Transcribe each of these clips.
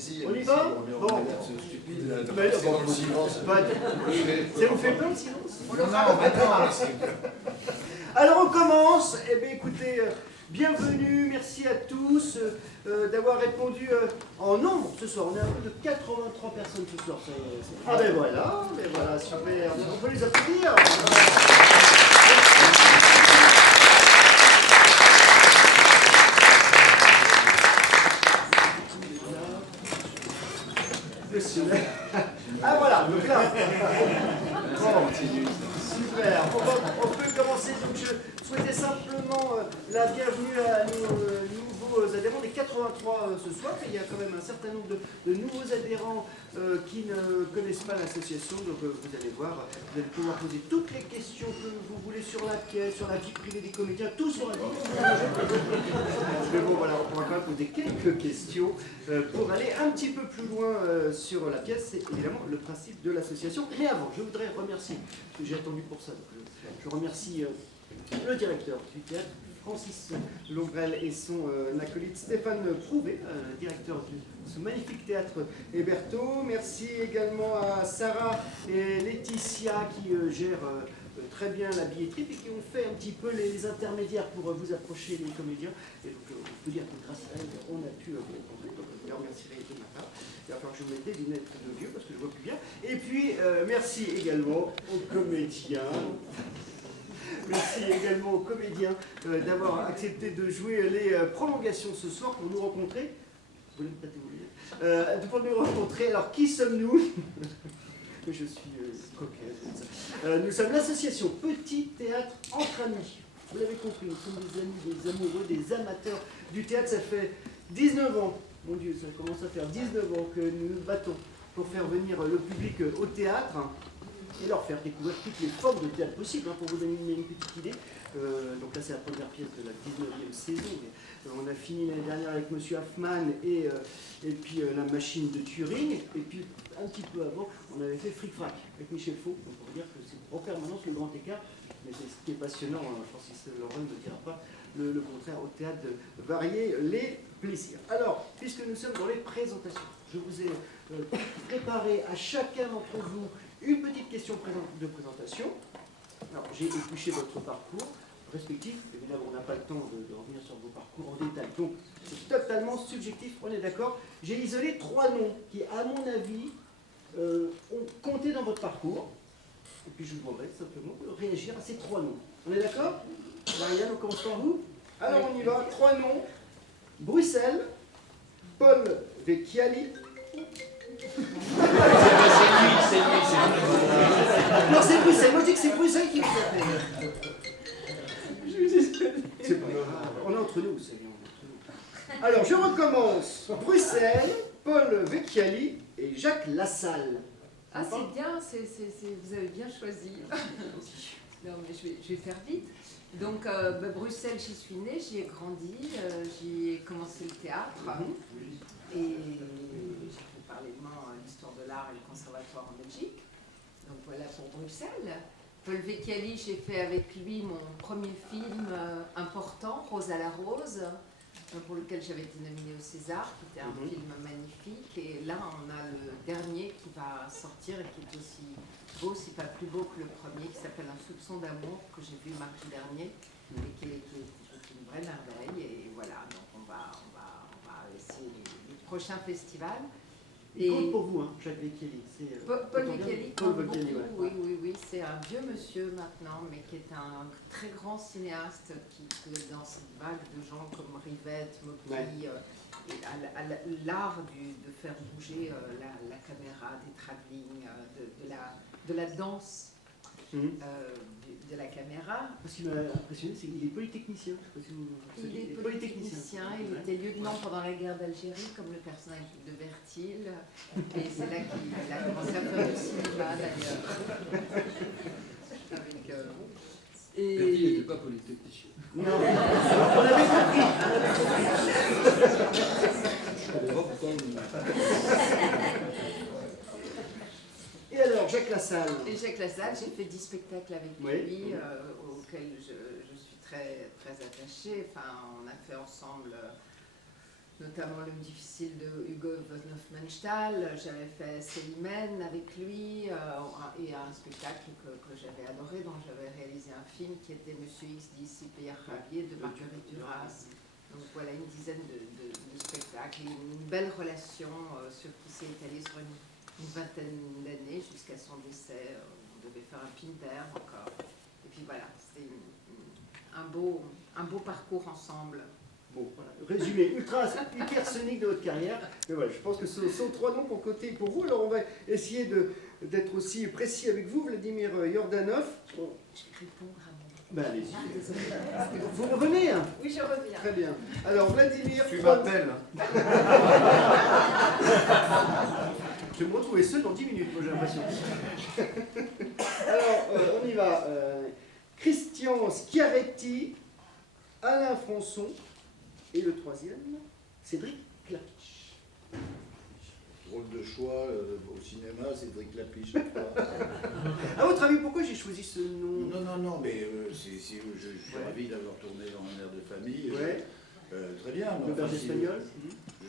allez-y. On y va? Bon. Ça vous fait peur le silence? Alors on commence. Eh bien écoutez, bienvenue, merci à tous d'avoir répondu en nombre ce soir. On est un peu de 83 personnes ce soir. Ah ben voilà, super. On peut les applaudir. Ah voilà, donc là. Bon, super. On peut commencer. Donc je souhaitais simplement la bienvenue à nos nouveaux adhérents, les 83 ce soir. Il y a quand même un certain nombre de nouveaux adhérents qui ne connaissent pas l'association. Donc vous allez voir, vous allez pouvoir poser toutes les questions que vous voulez sur la pièce, sur la vie privée des comédiens, tout sur la vie. Mais bon voilà, on pourra quand même poser quelques questions pour aller un petit peu plus loin sur la pièce. C'est évidemment le principe de l'association. Mais avant, je voudrais remercier, parce que j'ai attendu pour ça, donc je remercie le directeur du théâtre, Francis Lombrel, et son acolyte Stéphane Prouvé, directeur de ce magnifique théâtre Héberto. Merci également à Sarah et Laetitia qui gèrent très bien la billetterie et qui ont fait un petit peu les intermédiaires pour vous approcher les comédiens. Et donc on peut dire que grâce à elles, on a pu vous rencontrer. Donc je les remercierai de ma part. Il va falloir que je mette des lunettes de vieux parce que je vois plus bien. Et puis merci également aux comédiens. Merci également aux comédiens d'avoir accepté de jouer les prolongations ce soir pour nous rencontrer. Vous voulez me prêter vos lunettes pour nous rencontrer. Alors, qui sommes-nous? Je suis coquette. Nous sommes l'association Petit Théâtre Entre Amis. Vous l'avez compris, nous sommes des amis, des amoureux, des amateurs du théâtre. Ça fait 19 ans, mon Dieu, ça commence à faire 19 ans que nous nous battons pour faire venir le public au théâtre et leur faire découvrir toutes les formes de théâtre possibles. Pour vous donner une petite idée, donc là c'est la première pièce de la 19e saison, mais on a fini l'année dernière avec Monsieur Hoffman et puis la machine de Turing, et puis un petit peu avant on avait fait Fric Frac avec Michel Faux, donc on peut dire que c'est en permanence le grand écart, mais c'est ce qui est passionnant, Francis Laurent ne dira pas le contraire au théâtre, de varier les plaisirs. Alors, puisque nous sommes dans les présentations, je vous ai préparé à chacun d'entre vous une petite question de présentation. Alors, j'ai épluché votre parcours respectif. Évidemment, on n'a pas le temps de revenir sur vos parcours en détail. Donc, c'est totalement subjectif, on est d'accord. J'ai isolé 3 noms qui, à mon avis, ont compté dans votre parcours. Et puis, je vous demanderai simplement de réagir à ces 3 noms. On est d'accord? Marianne, on commence par vous. Alors, on y va. 3 noms. Bruxelles, Paul Vecchiali. Non, c'est Bruxelles. Moi, je dis que c'est Bruxelles qui vous appelle. C'est pas grave. On est entre nous, c'est bien. Alors, je recommence. Bruxelles, Paul Vecchiali et Jacques Lassalle. Ah, c'est bien, vous avez bien choisi. Non, mais je vais faire vite. Donc, Bruxelles, j'y suis née, j'y ai grandi, j'y ai commencé le théâtre. Et j'ai fait parallèlement l'histoire de l'art et le conservatoire en Belgique. Donc voilà pour Bruxelles. Paul Vecchiali, j'ai fait avec lui mon premier film important, Rose à la rose, pour lequel j'avais été nominée au César, qui était un film magnifique. Et là, on a le dernier qui va sortir et qui est aussi beau, si pas plus beau que le premier, qui s'appelle Un soupçon d'amour, que j'ai vu mardi dernier, et qui est une vraie merveille. Et voilà, donc on va essayer les prochains festivals. Il compte pour vous, Jacques Vecchiali. Paul Vecchiali compte beaucoup, ouais. oui. C'est un vieux monsieur maintenant, mais qui est un très grand cinéaste qui est dans cette vague de gens comme Rivette, Mocky, l'art de faire bouger la caméra, des travelling, de la danse. De la caméra. Ce qui m'a impressionné, c'est qu'il est polytechnicien. Il est polytechnicien, il était lieutenant pendant la guerre d'Algérie, comme le personnage de Bertil. Et c'est là qu'il a commencé à faire du cinéma, d'ailleurs. Bertil n'était pas polytechnicien. Non, on avait compris. Je connais pas pourtant. Et alors, Jacques Lassalle. Et Jacques Lassalle, j'ai fait 10 spectacles avec lui, auxquels je suis très, très attachée. Enfin, on a fait ensemble notamment L'homme difficile de Hugo von Hofmannsthal. J'avais fait Célimène avec lui et un spectacle que j'avais adoré, dont j'avais réalisé un film qui était Monsieur X dit Pierre Ravier de Marguerite Duras. Donc voilà, une dizaine de spectacles, et une belle relation qui s'est étalée sur une vingtaine d'années jusqu'à son décès. On devait faire un Pinter encore. Et puis voilà, c'était un beau parcours ensemble. Bon, voilà, résumé hyper sonique de votre carrière. Mais voilà, je pense que ce sont 3 noms pour côté pour vous. Alors on va essayer d'être aussi précis avec vous, Vladimir Yordanov. Je vais répondre à mon... Ben allez-y. Ah, désolée. Vous revenez hein? Oui, je reviens. Très bien. Alors Vladimir... Tu m'appelles. Je vais me retrouver seul dans 10 minutes, moi j'ai l'impression. Alors, on y va. Christian Schiaretti, Alain Françon, et le 3e, Cédric Klapisch. Drôle de choix au cinéma, Cédric Klapisch. À votre avis, pourquoi j'ai choisi ce nom? Non, mais je suis ravi d'avoir tourné dans un air de famille. Ouais. Très bien. Le berger espagnol. Je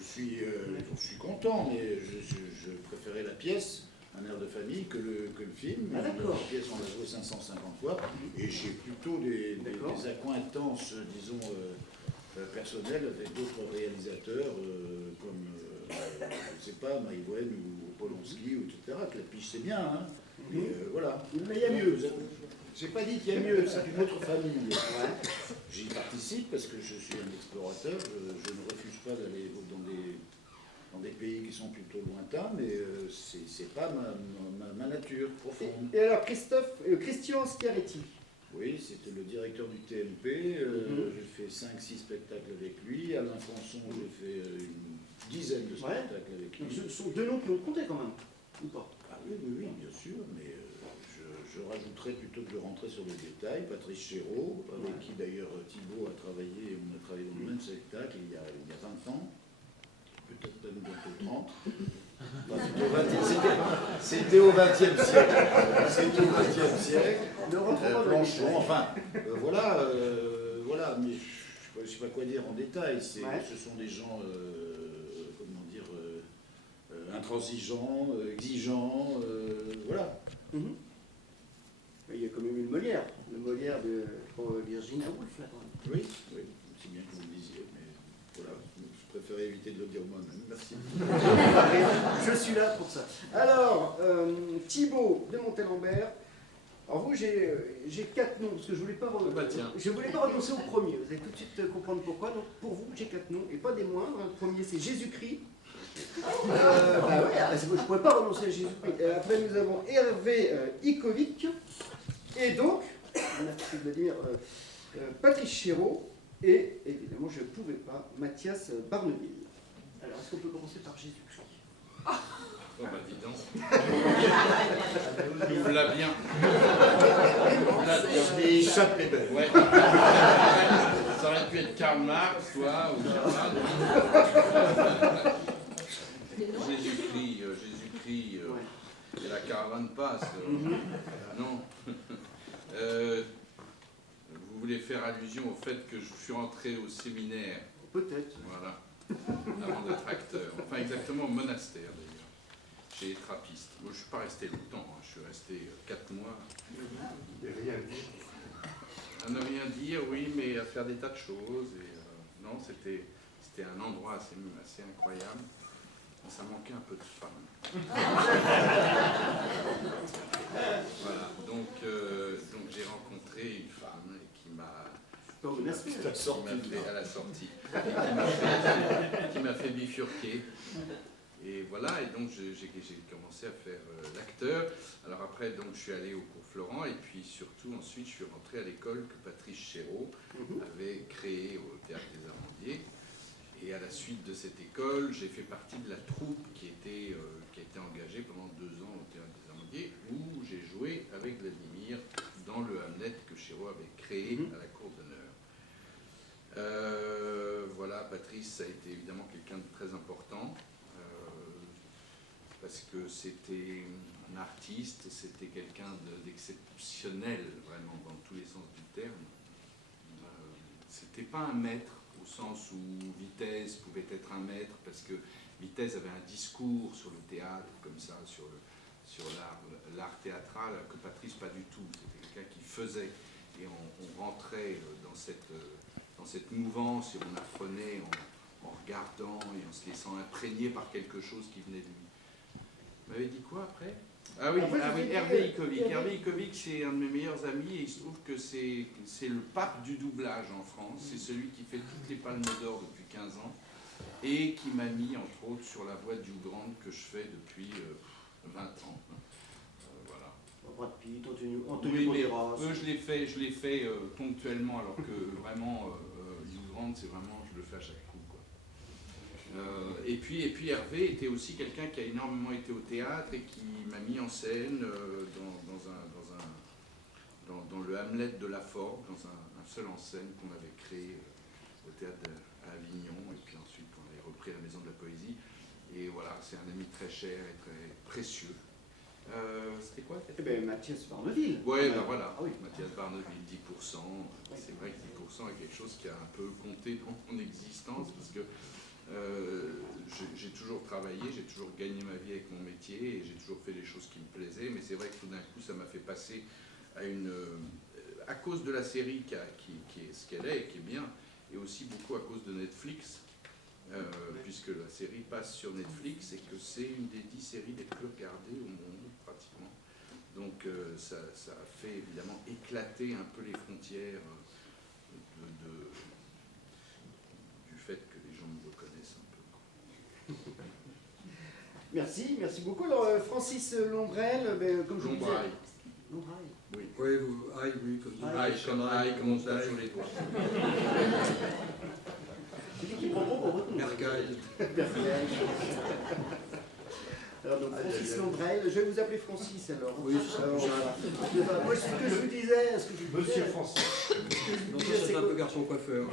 suis content, mais je préférais la pièce, un air de famille, que le film. Ah, d'accord. La pièce, on l'a jouée 550 fois, et j'ai plutôt des accointances, disons, personnelles avec d'autres réalisateurs, comme, je ne sais pas, Maïwen ou Polanski, etc. Klapisch, c'est bien, hein, mais voilà. Mais il y a mieux. J'ai pas dit qu'il y a mieux, c'est une autre famille. J'y participe parce que je suis un explorateur, je ne refuse pas d'aller dans des pays qui sont plutôt lointains, mais c'est pas ma nature profonde. Et alors, Christian Schiaretti. Oui, c'était le directeur du TNP, j'ai fait 5-6 spectacles avec lui. Alain Françon, j'ai fait une dizaine de spectacles avec lui. Ce sont 2 noms qui ont compté quand même, ou pas? Ah oui, bien sûr, mais je rajouterais, plutôt que de rentrer sur les détails, Patrice Chéreau, avec qui d'ailleurs Thibault a travaillé, on a travaillé dans le même spectacle il y a 20 ans, peut-être même bientôt 30. Enfin, c'était au XXe siècle. C'était au XXe siècle. Planchon, enfin, voilà, mais je ne sais pas quoi dire en détail. Ce sont des gens, comment dire, intransigeants, exigeants, voilà. Il y a quand même une Molière, le Molière de Virginia Woolf, là, quand même. Oui, c'est bien que vous le disiez, mais voilà, je préférais éviter de le dire moi-même. Merci. Je suis là pour ça. Alors, Thibault de Montalembert. Alors vous, j'ai 4 noms, parce que je voulais pas renoncer au premier. Vous allez tout de suite comprendre pourquoi. Donc pour vous, j'ai 4 noms, et pas des moindres. Le premier, c'est Jésus-Christ. Je ne pourrais pas renoncer à Jésus-Christ. Après, nous avons Hervé Ikovic. Et donc, merci Vladimir, Patrice Chéreau. Et évidemment, je ne pouvais pas, Mathias Barneville. Alors, est-ce qu'on peut commencer par Jésus-Christ? Oh bah dis donc. Ouvre-la bien. Je l'ai échappé belle. Ouais. Ça aurait pu être Karl Marx, toi, ou Jésus-Christ, et la caravane passe. Non. Vous voulez faire allusion au fait que je suis rentré au séminaire. Peut-être. Voilà. Avant d'être acteur. Enfin, exactement au monastère, d'ailleurs. Chez les trappistes. Moi, je ne suis pas resté longtemps. Je suis resté 4 mois. À ne rien dire, oui, mais à faire des tas de choses. Et, non, c'était un endroit assez incroyable. Ça manquait un peu de femmes. Voilà. Donc j'ai rencontré une femme qui m'a... à la sortie. Qui m'a fait bifurquer. Et voilà, et donc j'ai commencé à faire l'acteur. Alors après, donc, je suis allé au cours Florent, et puis surtout, ensuite, je suis rentré à l'école que Patrice Chéreau avait créée au Théâtre des Amandiers. Et à la suite de cette école, j'ai fait partie de la troupe qui était engagée pendant 2 ans au Théâtre des Amandiers, où j'ai joué avec Vladimir dans le Hamlet que Chéreau avait créé à la Cour d'honneur. Voilà, Patrice a été évidemment quelqu'un de très important. Parce que c'était un artiste, c'était quelqu'un d'exceptionnel, vraiment, dans tous les sens du terme. C'était pas un maître, au sens où Vitesse pouvait être un maître, parce que Vitesse avait un discours sur le théâtre, comme ça, sur l'art théâtral, alors que Patrice, pas du tout. C'était quelqu'un qui faisait, et on rentrait dans cette mouvance, et on apprenait en regardant et en se laissant imprégner par quelque chose qui venait de lui. Vous m'avez dit quoi après ? Ah oui, Hervé Ikovic. Hervé Ikovic, c'est un de mes meilleurs amis, et il se trouve que c'est le pape du doublage en France. C'est celui qui fait toutes les palmes d'or depuis 15 ans, et qui m'a mis, entre autres, sur la voix du Grand que je fais depuis 20 ans. Voilà. Brad Pitt, Antonio Oui, Banderas. je l'ai fait ponctuellement, alors que vraiment, Hugh Grant, c'est vraiment, je le fais à chaque coup, quoi. Et puis Hervé était aussi quelqu'un qui a énormément été au théâtre et qui m'a mis en scène dans le Hamlet de Lafort, dans un seul en scène qu'on avait créé au théâtre à Avignon, et puis ensuite on avait repris à la Maison de la Poésie. Et voilà, c'est un ami très cher et très précieux. C'était quoi? Eh bien, Mathias Barneville. Oui, ben voilà, Ah oui. Mathias Barneville, 10%. C'est vrai que 10% est quelque chose qui a un peu compté dans mon existence, parce que j'ai toujours travaillé, j'ai toujours gagné ma vie avec mon métier, et j'ai toujours fait des choses qui me plaisaient, mais c'est vrai que tout d'un coup, ça m'a fait passer à cause de la série qui est ce qu'elle est, et qui est bien, et aussi beaucoup à cause de Netflix, puisque la série passe sur Netflix, et que c'est une des 10 séries les plus regardées au monde, pratiquement. Donc ça a fait évidemment éclater un peu les frontières du fait que les gens me reconnaissent un peu. Merci beaucoup. Alors, Francis Lombrel, comme je vous disais... Lombrail. Oui. Oui, oui, comme Aïe, comme on se lave sur les doigts. C'est lui qui prend pour retenir. Mercaille. Alors, donc, Francis Lombrel, je vais vous appeler Francis alors. Oui, c'est alors, ça. moi, ce que je vous disais... Monsieur François. Non, ça, c'est un peu garçon coiffeur.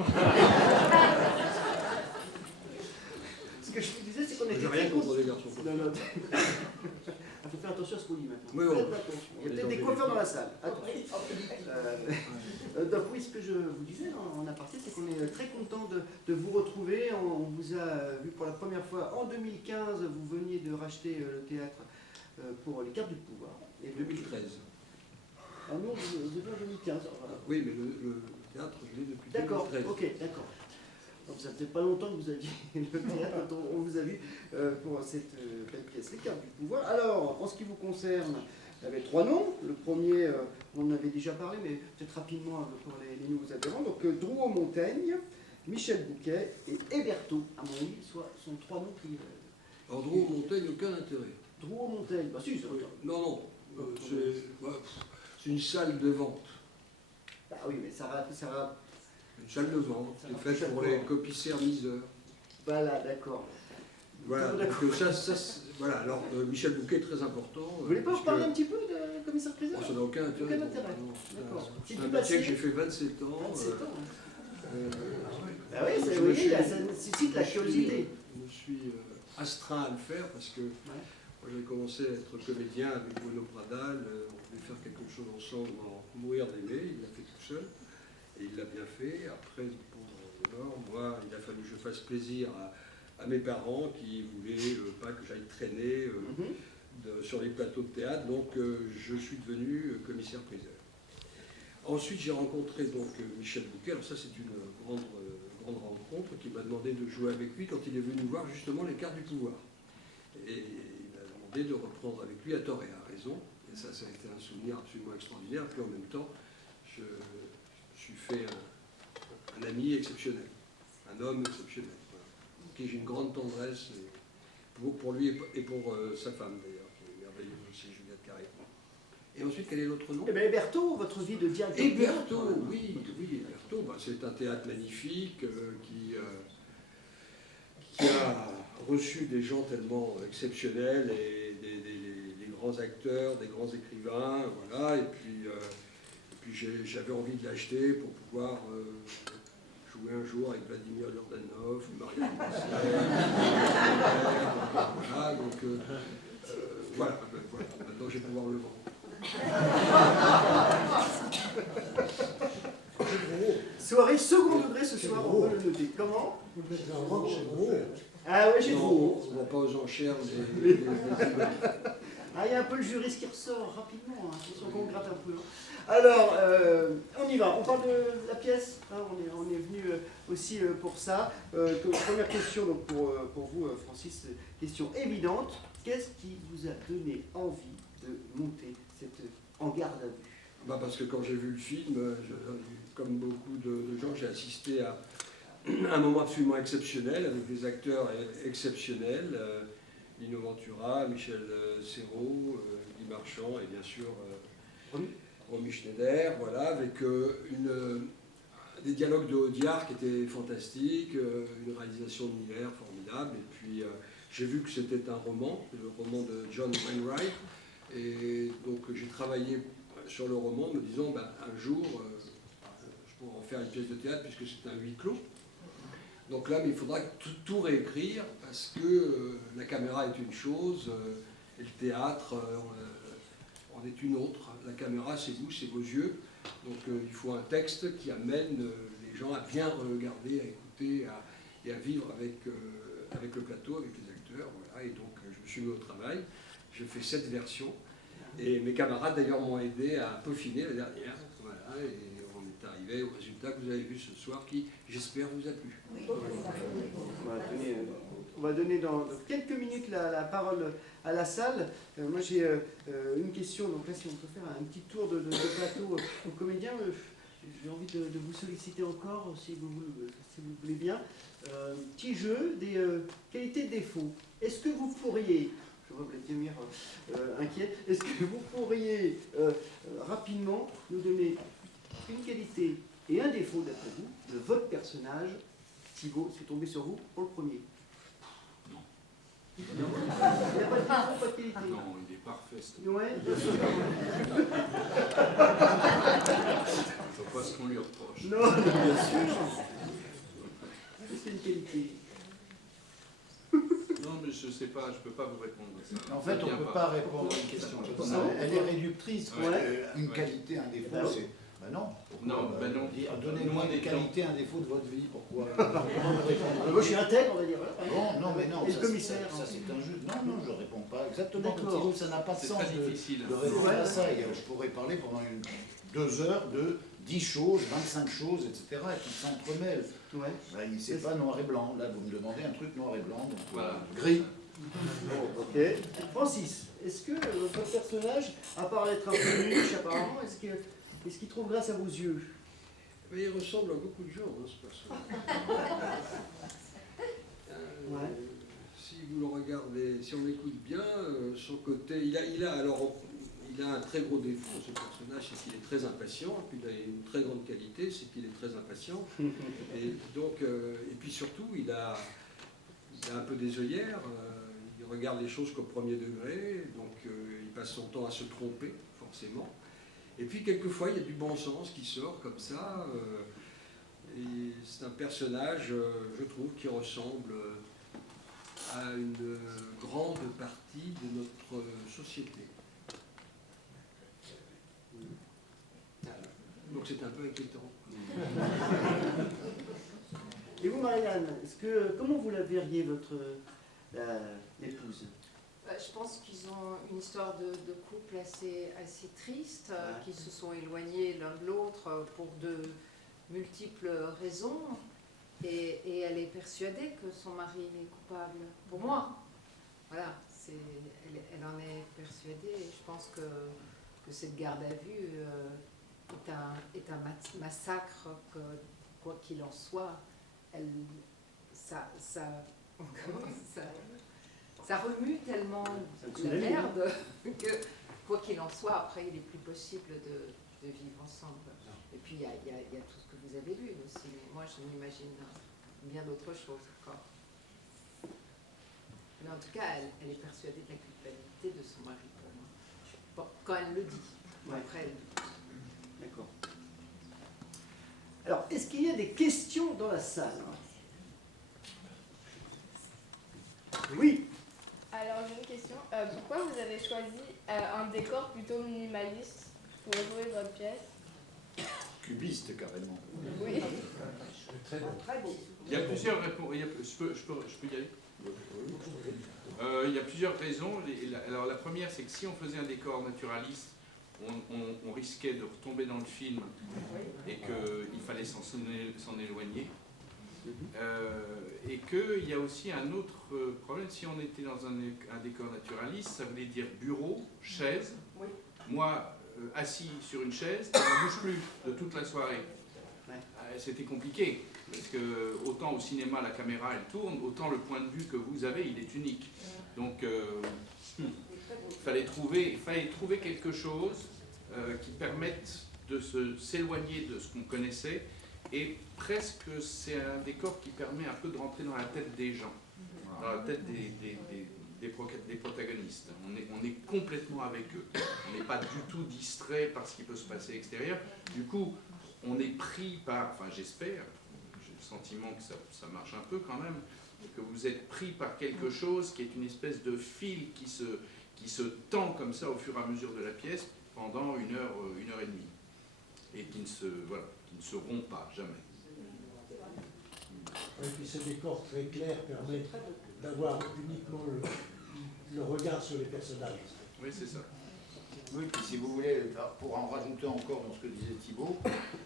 Ce que je vous disais, c'est qu'on était J'ai rien très contre contents. les garçons coiffeurs. Non. Il faut faire attention à ce qu'on dit maintenant. Oui, Faites attention. Il y a peut-être des coiffeurs dans la salle. Attention. Donc oui, ce que je vous disais en aparté, c'est qu'on est très content de vous retrouver. On vous a vu pour la première fois en 2015. Vous veniez de racheter le théâtre pour les cartes du pouvoir. Et 2013. Ah non, vous êtes en 2015. Voilà. Oui, mais le théâtre, je l'ai depuis 2013. D'accord, ok, d'accord. Donc ça ne fait pas longtemps que vous aviez le théâtre quand on vous a vu pour cette belle pièce, les cartes du pouvoir. Alors, en ce qui vous concerne, il y avait 3 noms. Le premier, on en avait déjà parlé, mais peut-être rapidement pour les nouveaux adhérents. Donc Drouot-Montaigne, Michel Bouquet et Hébertot, à mon avis, sont 3 noms qui... Alors Drouot-Montaigne, aucun intérêt. Drouot-Montaigne, bah si, c'est Oui. Non, c'est une salle de vente. Bah oui, mais ça va... Une salle de vente, c'est faite pour les copissaires miseurs. Voilà, d'accord. Voilà, donc ça voilà, alors Michel Bouquet est très important. Vous voulez pas en parler un petit peu de commissaire-priseur? Ça n'a aucun intérêt. Aucun intérêt, d'accord. C'est un métier que j'ai fait 27 ans. 27 ans. Ah oui, ça suscite la curiosité. Je me suis astreint à le faire parce que moi j'avais commencé à être comédien avec Bruno Pradal. On voulait faire quelque chose ensemble, Mourir d'aimer. Il l'a fait tout seul et il l'a bien fait. Après, moi, il a fallu que je fasse plaisir à mes parents qui voulaient pas que j'aille traîner sur les plateaux de théâtre. Donc je suis devenu commissaire-priseur. Ensuite, j'ai rencontré donc Michel Bouquet. Alors ça, c'est une grande rencontre qui m'a demandé de jouer avec lui quand il est venu voir justement les cartes du pouvoir. Et il m'a demandé de reprendre avec lui à tort et à raison. Et ça a été un souvenir absolument extraordinaire. Puis en même temps, je suis fait un ami exceptionnel, un homme exceptionnel, voilà, pour qui j'ai une grande tendresse pour lui et pour sa femme d'ailleurs, qui est merveilleuse aussi, Juliette Carré. Et ensuite, quel est l'autre nom? Eh bien, Hébertot, votre vie de directeur. Hébertot, oui, Hébertot, c'est un théâtre magnifique qui a reçu des gens tellement exceptionnels, et des grands acteurs, des grands écrivains, voilà, et puis j'avais envie de l'acheter pour pouvoir jouer un jour avec Vladimir Lordanov, Marianne Massé, voilà, donc voilà, maintenant je vais pouvoir le vendre. Soirée second degré ce soir, on peut le noter. Comment? Ah ouais, j'ai trop. On ne va pas aux enchères. Ah, il y a un peu le juriste qui ressort rapidement, hein. Attention qu'on gratte un peu. Alors, on y va. On parle de la pièce. Hein, on est venu aussi pour ça. Première question donc pour vous, Francis. Question évidente. Qu'est-ce qui vous a donné envie de monter cette En garde à vue? Parce que quand j'ai vu le film, comme beaucoup de gens, j'ai assisté à un moment absolument exceptionnel, avec des acteurs exceptionnels, Lino Ventura, Michel Serrault, Guy Marchand et bien sûr Romy Schneider, voilà, avec des dialogues de Audiard qui étaient fantastiques, une réalisation de Miller formidable, et puis j'ai vu que c'était un roman, le roman de John Wainwright, et donc j'ai travaillé sur le roman, me disant un jour je pourrais en faire une pièce de théâtre puisque c'est un huis clos. Donc là, mais il faudra tout réécrire parce que la caméra est une chose et le théâtre en est une autre. La caméra, c'est vous, c'est vos yeux. Donc il faut un texte qui amène les gens à bien regarder, à écouter et à vivre avec le plateau, avec les acteurs. Voilà. Et donc je me suis mis au travail. Je fais 7 versions. Et mes camarades d'ailleurs m'ont aidé à peaufiner la dernière. Voilà, et on est arrivé au résultat que vous avez vu ce soir qui, j'espère, vous a plu. On va donner dans quelques minutes la parole à la salle. Moi j'ai une question, donc là si on peut faire un petit tour de plateau aux comédiens, j'ai envie de vous solliciter encore si vous voulez bien. Petit jeu des qualités et défauts. Est-ce que vous pourriez... Je vois Vladimir inquiet. Est-ce que vous pourriez rapidement nous donner une qualité et un défaut, d'après vous, de votre personnage? Thibaut, c'est tombé sur vous pour le premier. Non. Il n'y a pas de défaut, pas de qualité. Non, il est parfait. Ouais. Il ne faut pas ce qu'on lui reproche. Non, bien sûr. C'est une qualité. Non, mais je ne sais pas, je ne peux pas vous répondre à ça. En fait, on ne peut pas répondre à une question. Elle est réductrice. Une qualité, un défaut, c'est... Ben non. Non, ben non. Donnez-moi des qualités, un défaut de votre vie. Pourquoi? Moi, je suis intègre, on va dire. Bon, non, mais non. Et le commissaire. Ça, c'est un jeu. Non, je ne réponds pas exactement comme D'accord. Thibaut. Ça n'a pas de C'est sens très difficile. de répondre à ça. Et je pourrais parler pendant 2 heures de 10 choses, 25 choses, etc. qui s'entremêlent. Ouais. Ben, c'est pas noir et blanc. Là, vous me demandez un truc noir et blanc. Donc, Voilà. Gris. Bon, ok. Francis, est-ce que votre personnage, à part être un peu nuche apparemment, est-ce qu'il trouve grâce à vos yeux? Mais il ressemble à beaucoup de gens, hein, ce personnage. Ouais. Si vous le regardez, si on l'écoute bien, son côté, il a un très gros défaut, ce personnage, c'est qu'il est très impatient, et puis il a une très grande qualité, c'est qu'il est très impatient. Et donc, et puis surtout, il a un peu des œillères, il regarde les choses qu'au premier degré, donc il passe son temps à se tromper, forcément. Et puis quelquefois, il y a du bon sens qui sort comme ça, et c'est un personnage, je trouve, qui ressemble à une grande partie de notre société. Donc c'est un peu inquiétant. Et vous, Marianne, comment vous la verriez, votre épouse? Je pense qu'ils ont une histoire de couple assez triste, qui se sont éloignés l'un de l'autre pour de multiples raisons. Et elle est persuadée que son mari est coupable. Pour moi, voilà, elle en est persuadée. Et je pense que cette garde à vue est un massacre, que quoi qu'il en soit, ça remue tellement la merde que, quoi qu'il en soit, après, il est plus possible de vivre ensemble. Et puis, il y a tout ce que vous avez lu aussi. Mais moi, je m'imagine bien d'autres choses encore. Mais en tout cas, elle est persuadée de la culpabilité de son mari, pour moi. Bon, quand elle le dit. Après, elle dit. D'accord. Alors, est-ce qu'il y a des questions dans la salle? Oui. Alors j'ai une question. Pourquoi vous avez choisi un décor plutôt minimaliste pour jouer votre pièce? Cubiste, carrément. Oui. Très bon. Très beau. Il y a plusieurs réponses. Je peux y aller. Il y a plusieurs raisons. Alors la première, c'est que si on faisait un décor naturaliste, on risquait de retomber dans le film et qu'il fallait s'en éloigner. Et qu'il y a aussi un autre problème. Si on était dans un décor naturaliste, ça voulait dire bureau, chaise. Moi, assis sur une chaise, je ne bouge plus de toute la soirée. C'était compliqué. Parce que autant au cinéma la caméra elle tourne, autant le point de vue que vous avez il est unique. Donc il fallait trouver quelque chose qui permette de s'éloigner de ce qu'on connaissait et presque c'est un décor qui permet un peu de rentrer dans la tête des gens, dans la tête des protagonistes. On est complètement avec eux. On n'est pas du tout distrait par ce qui peut se passer à l'extérieur. Du coup, on est pris par, enfin j'espère, j'ai le sentiment que ça marche un peu quand même, que vous êtes pris par quelque chose qui est une espèce de fil qui se tend comme ça au fur et à mesure de la pièce pendant une heure et demie. Et qui ne se rompt pas, jamais. Et puis ce décor très clair permet d'avoir uniquement le regard sur les personnages. Oui, c'est ça. Oui, puis si vous voulez, pour en rajouter encore dans ce que disait Thibault,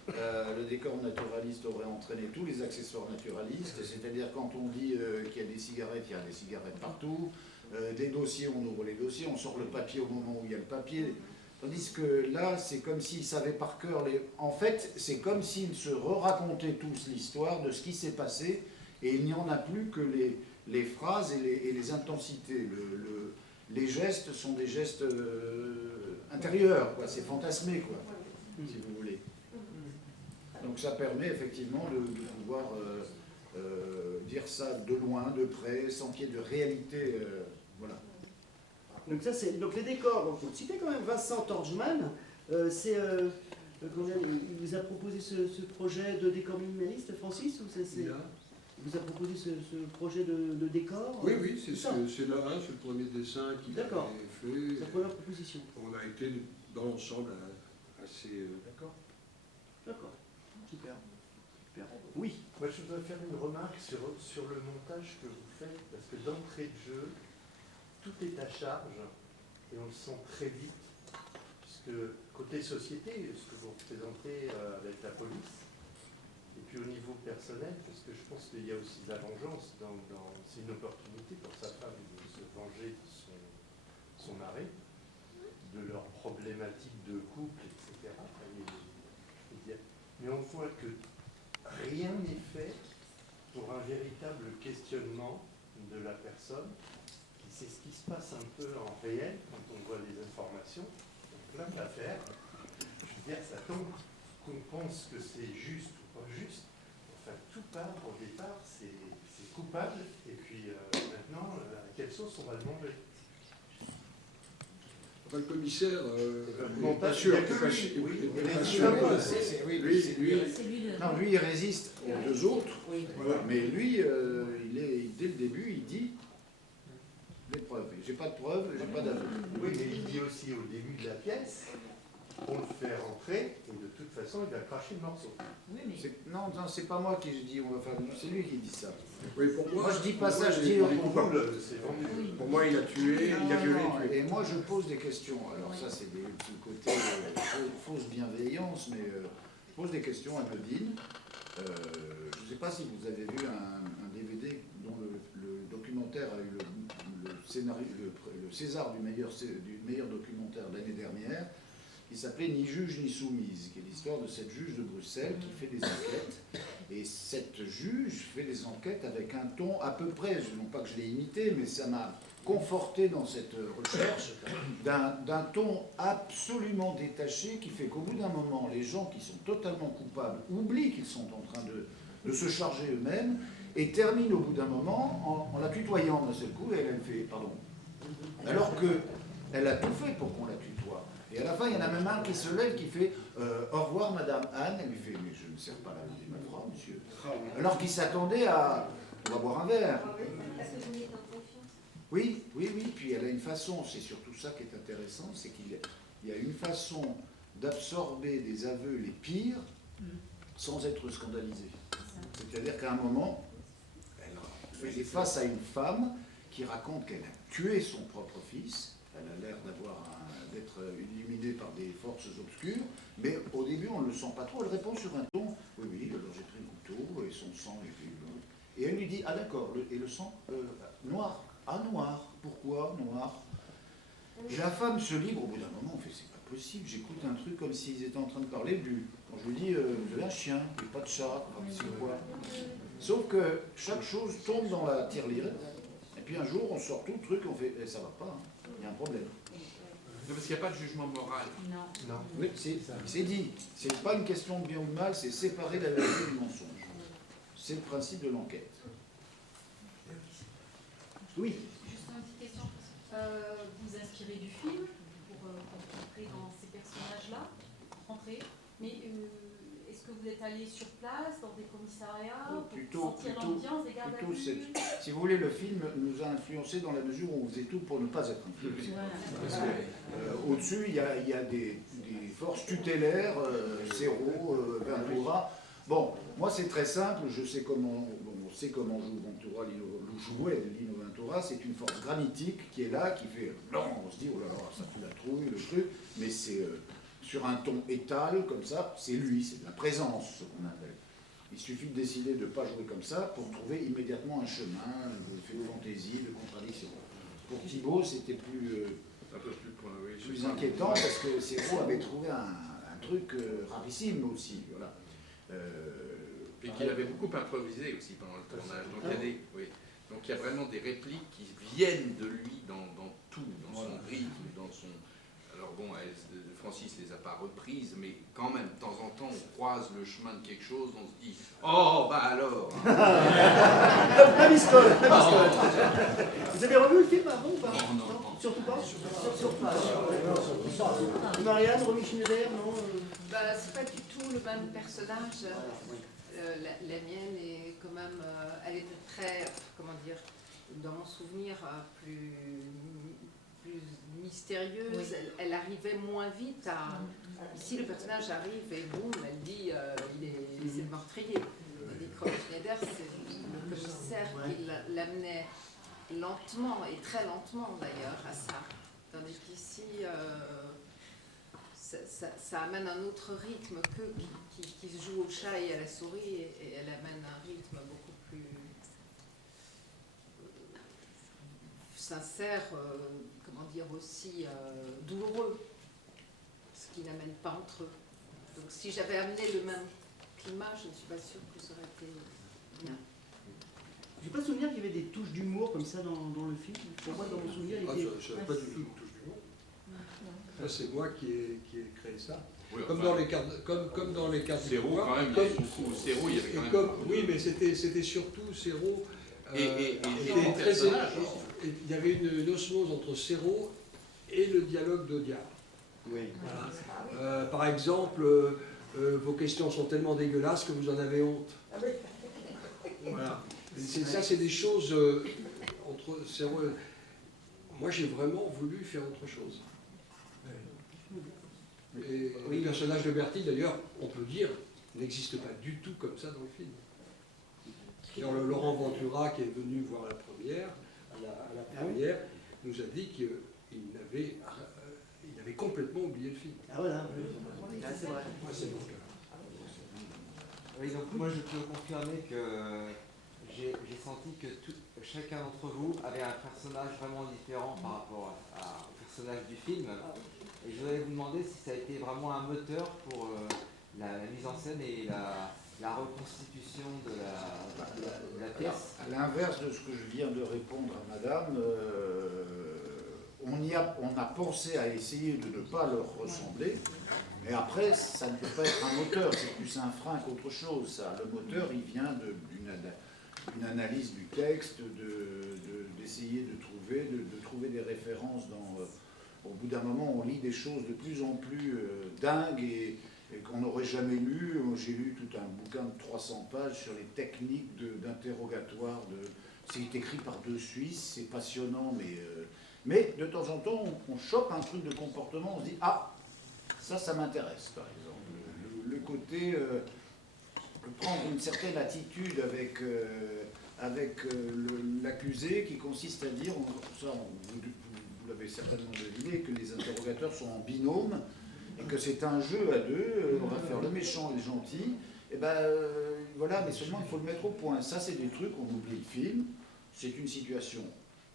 le décor naturaliste aurait entraîné tous les accessoires naturalistes, c'est-à-dire quand on dit qu'il y a des cigarettes, il y a des cigarettes partout, des dossiers, on ouvre les dossiers, on sort le papier au moment où il y a le papier, tandis que là, c'est comme s'ils savaient par cœur, en fait, c'est comme s'ils se racontaient tous l'histoire de ce qui s'est passé, et il n'y en a plus que les phrases et les intensités. Les gestes sont des gestes intérieurs, quoi. C'est fantasmé, quoi, si vous voulez. Donc ça permet effectivement de pouvoir dire ça de loin, de près, sans qu'il y ait de réalité. Voilà. Donc ça c'est donc les décors. Donc vous citez quand même Vincent Torgman. Il vous a proposé ce projet de décor minimaliste, Francis, ou ça c'est... Il vous a proposé ce projet de décor? Oui, c'est là, c'est le premier dessin qu'il avait fait. Sa première proposition. On a été dans l'ensemble assez... D'accord. Super. Oui. Moi, je voudrais faire une remarque sur le montage que vous faites, parce que d'entrée de jeu, tout est à charge, et on le sent très vite, puisque côté société, ce que vous représentez avec la police, et puis au niveau personnel, parce que je pense qu'il y a aussi de la vengeance, c'est une opportunité pour sa femme de se venger de son mari, de leurs problématiques de couple, etc. Mais on voit que rien n'est fait pour un véritable questionnement de la personne. C'est ce qui se passe un peu en réel quand on voit les informations. Donc là, l'affaire, je veux dire, ça tombe qu'on pense que c'est juste ou pas juste. Enfin, tout part au départ, c'est coupable. Et puis maintenant, à quelle sauce on va le manger? Enfin, le commissaire, pas sûr, Non, lui, il résiste aux deux autres, mais lui, dès le début, il dit les preuves. J'ai pas de preuves, j'ai pas d'aveu. Oui, mais il dit aussi au début de la pièce, on le fait rentrer, et de toute façon, il va cracher le morceau. Non, c'est pas moi qui dis, c'est lui qui dit ça. Oui, pour moi, je dis pas ça, je dis pour moi, il a tué, il a violé, tué. Et moi, je pose des questions. Alors ça, c'est des petits côtés fausse bienveillance, mais je pose des questions anodines. Je ne sais pas si vous avez vu un DVD dont le documentaire a eu le César du meilleur documentaire de l'année dernière, qui s'appelait Ni juge ni soumise, qui est l'histoire de cette juge de Bruxelles qui fait des enquêtes. Et cette juge fait des enquêtes avec un ton à peu près, non pas que je l'ai imité, mais ça m'a conforté dans cette recherche, d'un ton absolument détaché qui fait qu'au bout d'un moment, les gens qui sont totalement coupables oublient qu'ils sont en train de se charger eux-mêmes et terminent au bout d'un moment en la tutoyant d'un seul coup, et elle fait « pardon ». Alors qu'elle a tout fait pour qu'on la tutoie. Et à la fin, il y en a même un qui se lève, qui fait « Au revoir, Madame Anne ». Elle lui fait « Mais je ne sers pas la vie de ma femme, monsieur ». Alors qu'il s'attendait à « On va boire un verre ». Oui, puis elle a une façon, c'est surtout ça qui est intéressant, c'est qu'il y a une façon d'absorber des aveux les pires sans être scandalisé. C'est-à-dire qu'à un moment, elle est face à une femme qui raconte qu'elle a tué son propre fils. Elle a l'air d'être illuminée par des forces obscures, mais au début on ne le sent pas trop. Elle répond sur un ton, oui, oui, alors j'ai pris un couteau et son sang est fait blanc. Et elle lui dit, ah d'accord, et le sang noir. Ah noir, pourquoi noir? Et la femme se livre, au bout d'un moment, on fait, c'est pas possible, j'écoute un truc comme s'ils étaient en train de parler de lui. Quand je lui dis, vous avez un chien, et pas de chat, c'est quoi? Sauf que chaque chose tombe dans la tirelire, et puis un jour on sort tout le truc, on fait, ça va pas, hein, il y a un problème. Parce qu'il n'y a pas de jugement moral. Non. Oui, c'est dit, c'est pas une question de bien ou de mal, c'est séparer la vérité du mensonge. C'est le principe de l'enquête. Oui. Juste une petite question. Vous inspirez du film pour rentrer dans ces personnages-là, mais est-ce que vous êtes allé sur place, dans des commissariats, pour sentir l'ambiance des gardes à vue? Si vous voulez, le film nous a influencés dans la mesure où on faisait tout pour ne pas être influencés. Parce que au-dessus, il y a des forces tutélaires, Cerro, Ventura. Bon, moi c'est très simple, je sais comment, on sait comment joue Ventura, jouait Lino Ventura, c'est une force granitique qui est là, qui fait blanc, on se dit, oh là là, ça fout la trouille, le truc, mais c'est sur un ton étal, comme ça, c'est lui, c'est de la présence, ce qu'on appelle. Il suffit de décider de ne pas jouer comme ça pour trouver immédiatement un chemin, de fantaisie, de contradiction. Pour Thibault, c'était Un peu plus inquiétant, parce que Cerro avait trouvé un truc rarissime aussi, voilà. Et qu'il avait beaucoup improvisé aussi pendant le tournage. Donc il y a vraiment des répliques qui viennent de lui dans tout, dans son rythme, dans son... Alors bon, Francis les a pas reprises, mais quand même, de temps en temps, on croise le chemin de quelque chose, on se dit « Oh, bah alors La pistole. Vous avez revu le film avant ou pas? Non. Surtout pas. Marianne, Romy Schneider, non Bah, c'est pas du tout le même personnage. La mienne est quand même, elle était très, comment dire, dans mon souvenir, plus mystérieuse. Oui. Elle arrivait moins vite à... Ici, le personnage arrive et boum, elle dit, c'est le meurtrier. Tandis que Romy Schneider, c'est le commissaire qui l'amenait lentement, et très lentement d'ailleurs, à ça. Tandis qu'ici... Ça amène un autre rythme que qui se joue au chat et à la souris, et elle amène un rythme beaucoup plus sincère, comment dire aussi douloureux, ce qui n'amène pas entre eux. Donc si j'avais amené le même climat, je ne suis pas sûre que ça aurait été bien. J'ai pas souvenir qu'il y avait des touches d'humour comme ça dans le film. Pour moi, dans mon souvenir, il était... Je n'avais pas du tout de touche d'humour. C'est moi qui ai créé ça. Oui, comme, enfin, dans les cartes Cerro, quand même, Cerro, il y avait quand même... Oui, mais c'était surtout Cerro... Et il y avait une osmose entre Cerro et le dialogue d'Audiard. Oui. Voilà. Par exemple, vos questions sont tellement dégueulasses que vous en avez honte. Voilà. Ça, c'est des choses entre Cerro... Moi, j'ai vraiment voulu faire autre chose. Et le personnage de Bertie, d'ailleurs, on peut dire, n'existe pas du tout comme ça dans le film. Alors, Laurent Ventura, qui est venu voir la première, à la première, nous a dit qu'il avait complètement oublié le film. Ah voilà, c'est vrai. Moi, c'est mon cas. Oui, donc moi, je peux confirmer que j'ai senti que chacun d'entre vous avait un personnage vraiment différent par rapport au personnage du film. Et je voulais vous demander si ça a été vraiment un moteur pour la mise en scène et la reconstitution de la pièce. À l'inverse de ce que je viens de répondre à madame, on a pensé à essayer de ne pas leur ressembler, mais après, ça ne peut pas être un moteur, c'est plus un frein qu'autre chose. Ça. Le moteur, il vient d'une analyse du texte, d'essayer de trouver des références dans... au bout d'un moment, on lit des choses de plus en plus dingues et qu'on n'aurait jamais lu. J'ai lu tout un bouquin de 300 pages sur les techniques d'interrogatoire. C'est écrit par deux Suisses, c'est passionnant, mais de temps en temps, on chope un truc de comportement, on se dit « Ah, ça m'intéresse, par exemple. » Le côté prendre une certaine attitude avec, l'accusé qui consiste à dire, vous l'avez certainement deviné, que les interrogateurs sont en binôme et que c'est un jeu à deux, on va faire le méchant et le gentil. Et voilà, mais seulement il faut le mettre au point. Ça, c'est des trucs, on oublie le film, c'est une situation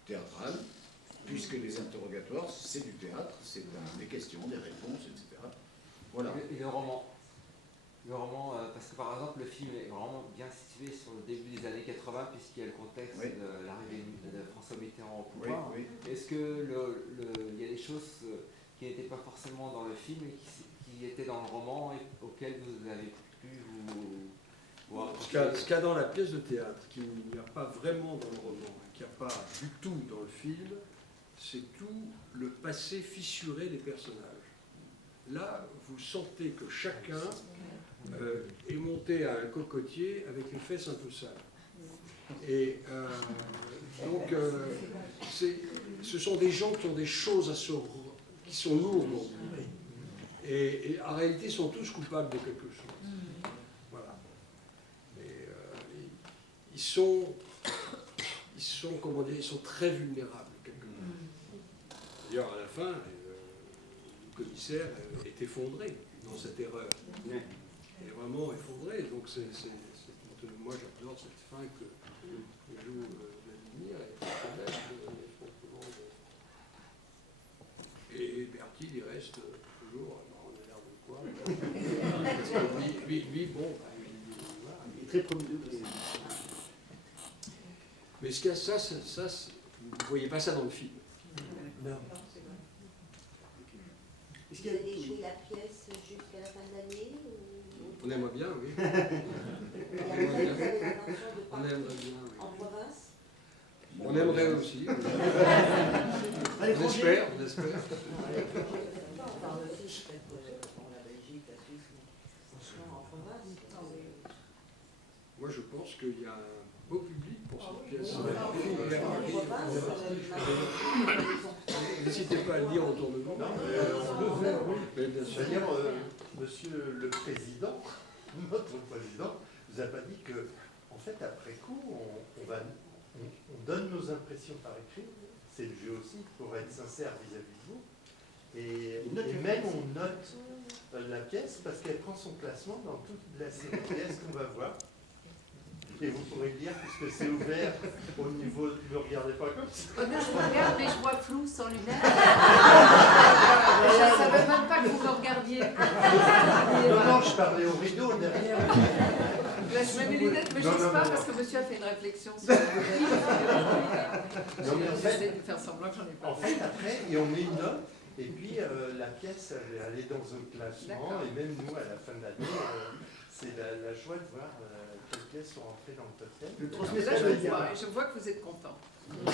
théâtrale, puisque les interrogatoires, c'est du théâtre, c'est des questions, des réponses, etc. Voilà. Et le roman, parce que par exemple, le film est vraiment bien situé sur le début des années 80, puisqu'il y a le contexte de l'arrivée de François Mitterrand au pouvoir. Oui. Est-ce qu'il y a des choses qui n'étaient pas forcément dans le film et qui étaient dans le roman et auxquelles vous avez pu vous rapprocher? Ce qu'il y a dans la pièce de théâtre, qu'il n'y a pas vraiment dans le roman, qu'il n'y a pas du tout dans le film, c'est tout le passé fissuré des personnages. Là, vous sentez que chacun est monté à un cocotier avec les fesses un peu sales. Et donc, ce sont des gens qui ont des choses qui sont lourdes. Et en réalité, ils sont tous coupables de quelque chose. Voilà. Et ils sont, comment dire, ils sont très vulnérables. D'ailleurs, à la fin, le commissaire est effondré dans cette erreur. Il est vraiment effondré. Donc, moi, j'adore cette fin que joue Vladimir. Et Bertil, il reste toujours. On a l'air de quoi? Parce que lui, bon, voilà. Il est très premier degré. Mais ce qu'il y a, ça, vous ne voyez pas ça dans le film. Non. Vous allez jouer la pièce jusqu'à la fin de l'année ou... On aimerait bien, oui. On aimerait bien, oui. En province? On aimerait aussi. On espère. On parle aussi peut-être pour la Belgique, la Suisse, mais franchement en province. Moi, je pense qu'il y a un beau public pour cette pièce. N'hésitez pas à le dire autour de nous. C'est-à-dire, monsieur le président, notre président, vous a pas dit que, en fait, après coup, on donne nos impressions par écrit. C'est le jeu aussi, pour être sincère vis-à-vis de vous. Et même on note la pièce parce qu'elle prend son classement dans toute la série de pièces qu'on va voir. Et vous pourrez le dire, puisque c'est ouvert au niveau... Ne me regardez pas comme ça. Je vous regarde, mais je vois flou sans lunettes. Je ne savais même pas que vous me regardiez. Non, je parlais au rideau derrière. Là, je mets mes lunettes, mais je n'ose pas parce que monsieur a fait une réflexion sur j'essaie de faire semblant que j'en ai pas. En fait, après, et on met une note, et puis la pièce, elle est dans un classement, et même nous, à la fin de l'année, c'est la joie de voir quelles pièces sont rentrées dans le top 10. Je vois que vous êtes content. Vous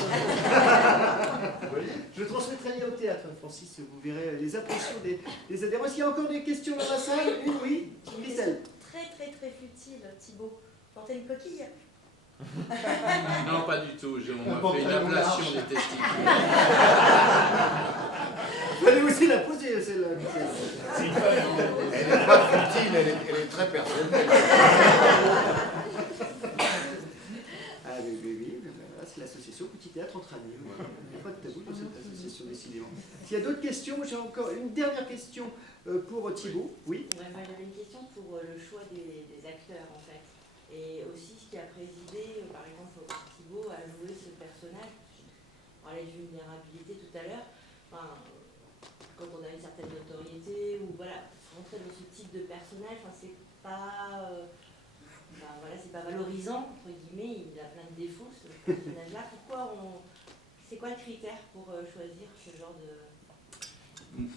voyez ? Je transmettrai au théâtre, Francis, vous verrez les impressions des adhérents. Est-ce qu'il y a encore des questions dans la salle? Oui, Christelle. Très futile, Thibaut. Portez une coquille? Non, pas du tout. On m'a fait une ablation des testicules. Vous allez aussi la poser, celle-là. Elle n'est pas futile, elle est très personnelle. Ah oui, c'est l'association Petit Théâtre entre amis. Il n'y a pas de tabou dans cette association, décidément. S'il y a d'autres questions, j'ai encore une dernière question pour Thibaut. Oui. Ouais, moi j'avais une question pour le choix des acteurs en fait. Et aussi ce qui a présidé, par exemple, Thibaut à jouer ce personnage. On parlait de vulnérabilité tout à l'heure. Enfin, quand on a une certaine notoriété, ou voilà, rentrer dans ce type de personnage, enfin, c'est pas. Voilà, c'est pas valorisant, entre guillemets, il a plein de défauts ce personnage-là. C'est quoi le critère pour choisir ce genre de...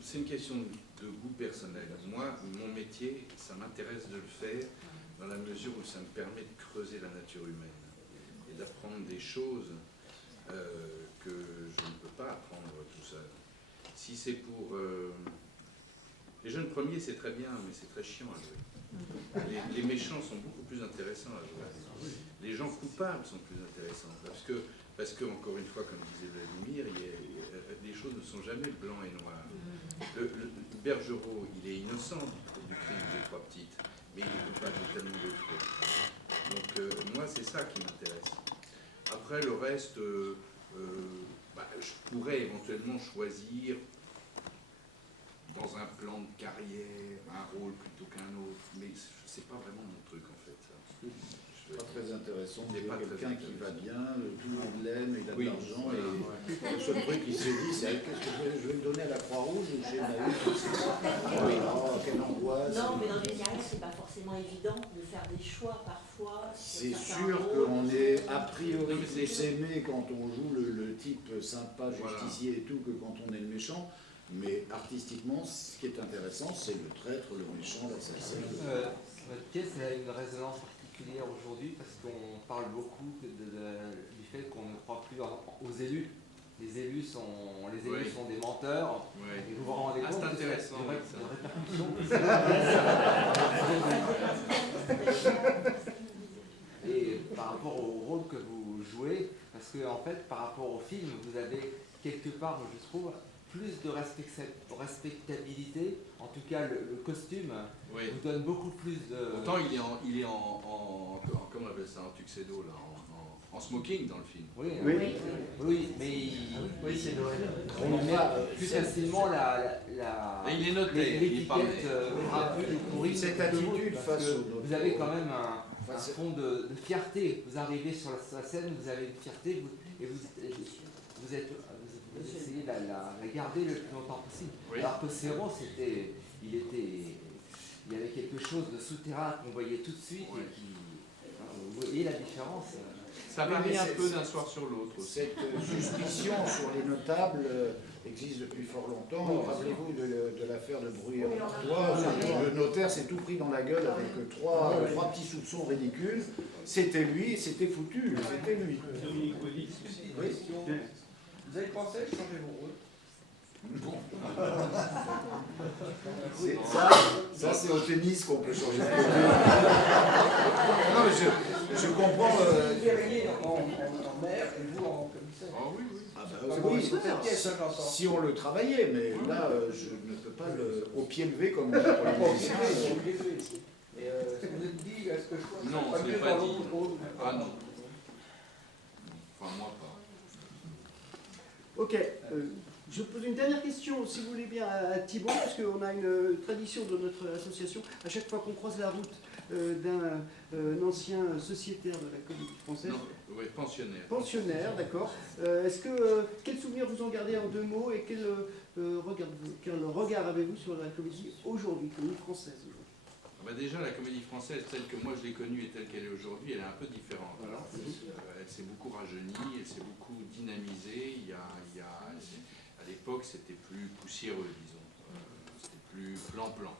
C'est une question de goût personnel. Moi, mon métier, ça m'intéresse de le faire dans la mesure où ça me permet de creuser la nature humaine et d'apprendre des choses que je ne peux pas apprendre tout seul. Si c'est pour... Les jeunes premiers, c'est très bien, mais c'est très chiant à jouer. Les méchants sont beaucoup plus intéressants à jouer. Les gens coupables sont plus intéressants. Parce que encore une fois, comme disait Vladimir, les choses ne sont jamais blanc et noir. Le Bergerot, il est innocent du crime des trois petites. mais il ne peut pas jouer tellement d'autres rôles. Donc moi, c'est ça qui m'intéresse. Après, le reste, je pourrais éventuellement choisir, dans un plan de carrière, un rôle plutôt qu'un autre, mais c'est pas vraiment mon truc en fait. Pas très intéressant, il y a pas quelqu'un qui va bien, tout le monde l'aime, il a de Oui, l'argent, voilà. et le seul truc qu'il se dit, c'est qu'est-ce que je vais le donner à la Croix-Rouge ou chez Maïs? Oui, oh, quelle angoisse. Non, mais dans une carrière, c'est pas forcément évident de faire des choix parfois. C'est sûr qu'on est a priori plus aimé quand on joue le type sympa, justicier et tout, que quand on est le méchant. Mais artistiquement, ce qui est intéressant, c'est le traître, le méchant, l'assassin. Votre pièce a une résonance particulière aujourd'hui parce qu'on parle beaucoup du fait qu'on ne croit plus aux élus. Les élus sont des menteurs. Oui. Et vous vous rendez compte c'est intéressant. que c'est une répercussion. Et par rapport au rôle que vous jouez, parce que en fait, par rapport au film, vous avez quelque part, je trouve, plus de respectabilité. En tout cas, le costume vous donne beaucoup plus de... Pourtant, il est en comment on appelle ça, en tuxedo, là, en smoking dans le film. Oui, mais c'est Noël. On met plus facilement Et il est noté, l'étiquette pourrie. Cette attitude face au... Vous avez quand même un fond de fierté. Vous arrivez sur la scène, vous avez une fierté et vous essayez de la garder le plus longtemps possible. Oui. Alors que Serrault, il y avait quelque chose de souterrain qu'on voyait tout de suite. Oui. Vous voyez la différence. Ça varie un peu d'un soir sur l'autre. Cette suspicion sur les notables existe depuis fort longtemps. Rappelez-vous de l'affaire de Bruyère-Artois. Le notaire s'est tout pris dans la gueule avec trois petits soupçons ridicules. C'était lui, c'était foutu, c'était lui. Oui. Vous avez pensé à changer vos rôles? Ça c'est au tennis qu'on peut changer de côté. Non, mais je comprends. Vous verriez en maire et vous en commissaire. Ah oui, oui. Ah bah, oui, si on le travaillait, mais là je ne peux pas au pied levé comme on dit pour les musiciens. Et vous êtes dit, est-ce que je crois que Non, ça je pas l'ai mieux pas dans dit. l'autre rôle? Ah non. Enfin, moi pas. Ok, je pose une dernière question, si vous voulez bien, à Thibault, parce qu'on a une tradition de notre association. À chaque fois qu'on croise la route d'un ancien sociétaire de la Comédie Française. Non, oui, pensionnaire. Pensionnaire, d'accord. Quel souvenir vous en gardez en 2 mots et quel regard avez-vous sur la comédie aujourd'hui, comédie française aujourd'hui? Déjà, la Comédie Française, telle que moi je l'ai connue et telle qu'elle est aujourd'hui, elle est un peu différente. Voilà. Elle s'est beaucoup rajeunie, elle s'est beaucoup dynamisée. À l'époque, c'était plus poussiéreux, disons. C'était plus plan-plan.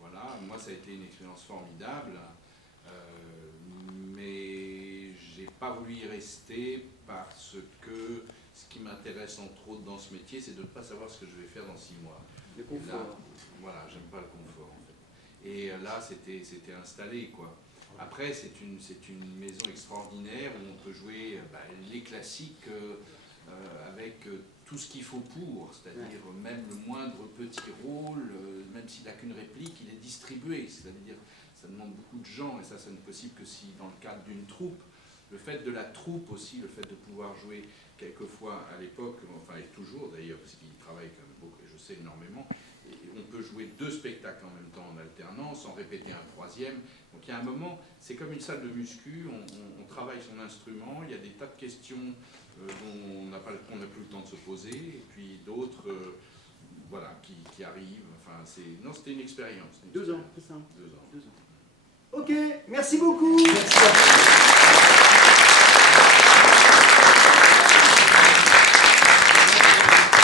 Voilà, moi ça a été une expérience formidable, mais j'ai pas voulu y rester parce que ce qui m'intéresse entre autres dans ce métier, c'est de ne pas savoir ce que je vais faire dans 6 mois. Le confort. Là, voilà, j'aime pas le confort en fait. Et là, c'était installé, quoi. Après, c'est une maison extraordinaire où on peut jouer les classiques avec tout ce qu'il faut pour, c'est-à-dire même le moindre petit rôle, même s'il n'a qu'une réplique, il est distribué. C'est-à-dire, ça demande beaucoup de gens, et ça n'est possible que si, dans le cadre d'une troupe, le fait de la troupe aussi, le fait de pouvoir jouer quelquefois à l'époque, enfin et toujours d'ailleurs, parce qu'il travaille quand même beaucoup, et je sais énormément, et on peut jouer 2 spectacles en même temps en alternance, en répéter un 3e. Donc il y a un moment, c'est comme une salle de muscu, on travaille son instrument, il y a des tas de questions dont on n'a plus le temps de se poser, et puis d'autres voilà, qui arrivent. Enfin, c'était une expérience. 2 ans, c'est ça. 2 ans. 2 ans. Ok, merci beaucoup. Merci.